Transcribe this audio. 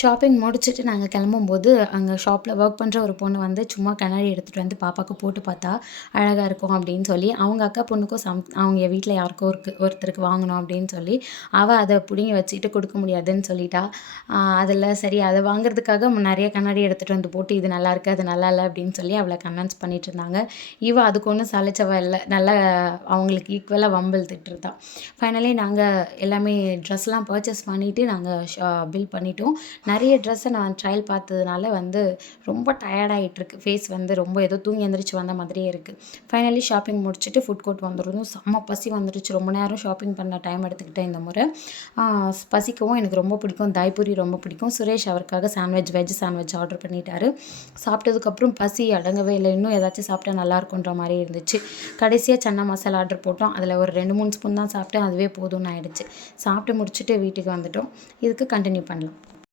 Shopping முடிச்சுட்டு நாங்க கிளம்பும்போது, அங்க ஷாப்ல ஒர்க் பண்ற ஒரு பொண்ணு வந்து சும்மா கண்ணாடி எடுத்துட்டு வந்து பாப்பாக்கு போட்டு பார்த்தா, அழகா இருக்கும் அப்படின்னு சொல்லி, அவங்க அக்கா பொண்ணுக்கும் அவங்க வீட்ல யாருக்கோ ஒருத்தருக்கு வாங்கணும் அப்படின்னு சொல்லி, அவ அத புடுங்கி வச்சுக்கிட்டு குடுக்க முடியாதுன்னு சொல்லிட்டா. அதில சரி அத வாங்குறதுக்காக நெறைய கண்ணாடி எடுத்துட்டு வந்து போட்டு, இது நல்லாயிருக்கு, அது நல்லா இல்ல அப்படின்னு சொல்லி அவள கன்வின்ஸ் பண்ணிட்டுருந்தாங்க. இவ அதுக்கு ஒண்ணும் சலிச்சவ இல்ல. நல்லா அவங்களுக்கு ஈக்குவலா வம்பிழுத்துட்டு இருந்தா. ஃபைனலி நாங்க எல்லாமே ட்ரெஸ்லாம் பர்ச்சேஸ் பண்ணிட்டு நாங்க பில் பண்ணிட்டோம். நெறைய ட்ரெஸ்ஸ நான் ட்ரையல் பார்த்ததுனால வந்து ரொம்ப டயர்ட் ஆயிட்டுருக்கு. ஃபேஸ் வந்து ரொம்ப ஏதோ தூங்கி எந்திரிச்சு வந்த மாதிரியே இருக்கு. ஃபைனலி ஷாப்பிங் முடிச்சுட்டு ஃபுட் கோர்ட் வந்துருந்தோம். செம்ம பசி வந்துருச்சு. ரொம்ப நேரம் ஷாப்பிங் பண்ண டைம் எடுத்துக்கிட்டேன் இந்த முறை. ஆ பசிக்கவும் எனக்கு ரொம்ப பிடிக்கும். தாய்பூரி ரொம்ப பிடிக்கும். சுரேஷ் அவருக்காக வெஜ் சாண்ட்விச் ஆர்டர் பண்ணிட்டாரு. சாப்பிட்டதுக்கப்புறம் பசி அடங்கவே இல்ல. இன்னும் ஏதாச்சும் சாப்பிட்டா நல்லாயிருக்குன்ற மாரி இருந்துச்சு. கடைசியா சன்னா மசாலா ஆர்டர் போட்டோம். அதில ஒரு 2, 3 ஸ்பூன் தான் சாப்பிட்டேன். அதுவே போதும்னு ஆயிடுச்சு. சாப்பிட்டு முடிச்சுட்டு வீட்டுக்கு வந்துட்டோம். இதுக்கு கன்டின்யூ பண்ணலாம்.